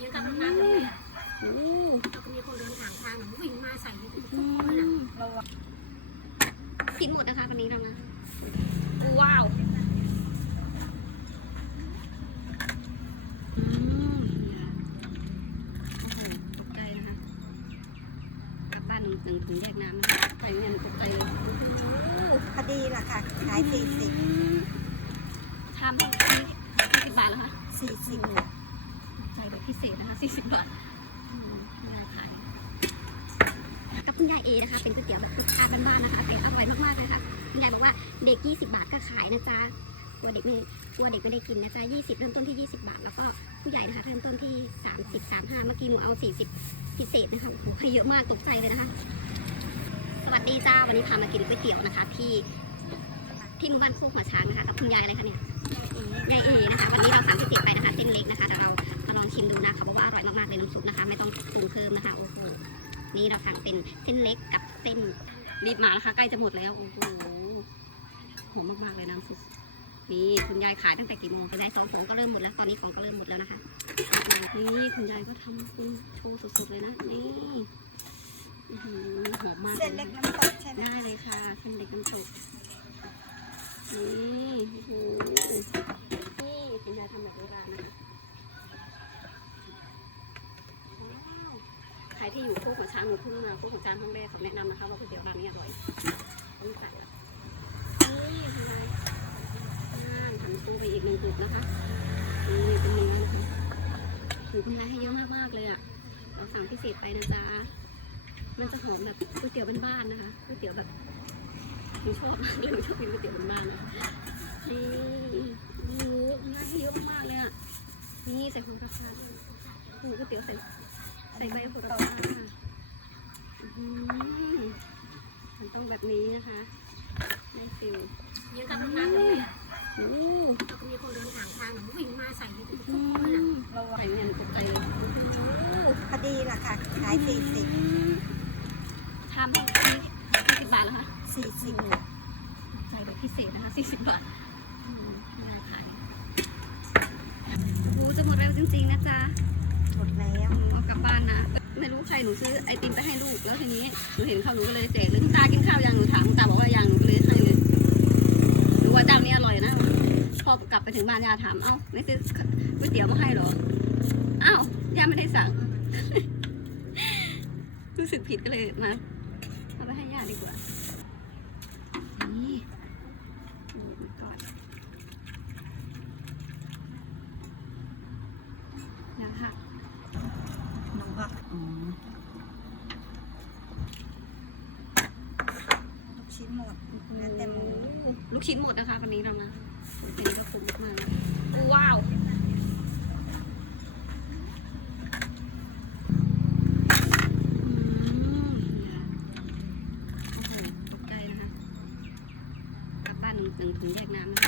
ยืนกับมันมาเลยอะโอ้แล้วก็มีคนเดินทางทางอะวิ่งมาใส่ทุกคอืนเลยนะมกินหมดนะคะวันนี้เรานะว้าวโอ้โหตกใจนะคะกลับบ้านหนึ่งนึงถุงแยกน้ำนะคะใครเนี่ยตกใจพอดีล่ะค่ะขายสี่สิบชามที่ยี่สิบบาทแล้วคะสี่สิบใจแบบ พิเศษนะคะ40บาทคุณยายขายกับคุณยายเอนะคะ เป็นก๋วยเตี๋ยวแบบรสชาติบ้านๆนะคะเป็นอร่อยมากๆเลยค่ะคุณยายบอกว่าเด็ก 20 บาทก็ขายนะจ๊ะกลัวเด็กไม่กลัวเด็กไม่ได้กินนะจ๊ะ20 เริ่มต้นที่ 20 บาท แล้วก็ผู้ใหญ่นะคะเริ่มต้นที่ 30 35 เมื่อกี้หนูเอา 40 พิเศษนะคะโอ้โหเยอะมากตกใจเลยนะคะ สวัสดีจ้าวันนี้พามากินก๋วยเตี๋ยวนะคะที่ที่หมู่บ้านโคกหัวช้างนะคะกับคุณยายอะไรคะเนี่ยยายเอนะคะวันนี้เราสามสิบ นี่เราสั่งเป็นเส้นเล็กกับเส้นรีบมานะคะ ใกล้จะหมดแล้ว โอ้โหหอมมากๆเลยน้ำซุปนี่คุณยายขายตั้งแต่กี่โมงคุณยายสองของก็เริ่มหมดแล้วตอนนี้ของก็เริ่มหมดแล้วนะคะนี่คุณยายก็ทำคุณโชว์สุดๆเลยนะนี่อื้อหือหอมมากเส้นเล็กน้ำตกใช่ไหมได้เลยค่ะเส้นเล็กน้ำตกนี่ ที่อยู่โคกหัวช้างหนูเพิ่งมาโคกหัวช้างครั้งแรกขอแนะนำนะคะว่าก๋วยเตี๋ยวร้านนี้อร่อยต้องใส่ล้วนี่คุณยายอ่าทำตู้ไปอีกหนึ่งจุดนะคะนี่เป็นเนื้อนะคะถือคุณยายให้เยอะมากๆเลยอะเราสั่งพิเศษไปนะจ๊ะมันจะหอมแบบก๋วยเตี๋ยวบ้านๆนะคะก๋วยเตี๋ยวแบบหนูชอบมากเลยหนูชอบกินก๋วยเตี๋ยวบ้านๆนะนี่โอ้โหน่าให้เยอะมากเลยอะนี่ใส่หัวระพาด้วยโอ้โหก๋วยเตี๋ยวใส่ ใส่ใบโหระพาค่ะอื้อหือมันต้องแบบนี้นะคะได้ฟิลยืนกับมันมาเลยอะโอ้โหแล้วก็มีคนเดินทางทางอะวิ่งมาใส่เลยทุกคอืนเลยนะมใส่เงินตกใจเลยโอ้โหพอดีล่ะค่ะ ขายสี่สิบชามที่ยี่สิบบาทแล้วคะสี่สิบใส่แบบพิเศษนะคะสี่สิบบาทอืมไม่ได้ขายโอ้โหจะหมดเร็วจริงๆนะจ๊ะ หมดแล้วเอากลั บ้านนะไม่รู้ใครหนูซื้อไอติมไปให้ลูกแล้วทีนี้หนูเห็นเขาหนูก็เลยแจกเลยคุณตากินข้าวยังหนูถามคุณตาบอกว่ายังหนูก็เลยให้เลยหนูว่าเจ้านี้อร่อยนะพอกลับไปถึงบ้านยาถามเอ้าไม่ซื้อก๋วยเตี๋ยวมาให้หรออ้าวยาไม่ได้สั่ง รู้สึกผิดก็เลยมาเอาไปให้ยาดีกว่า ลูกชิ้นหมดน้อแต่มลูกชิ้นหมดนะคะวันนี้เรานะวันนี้ก็คุ้มมากว้าวหนึ่งถุงแยกน้ำนะคะ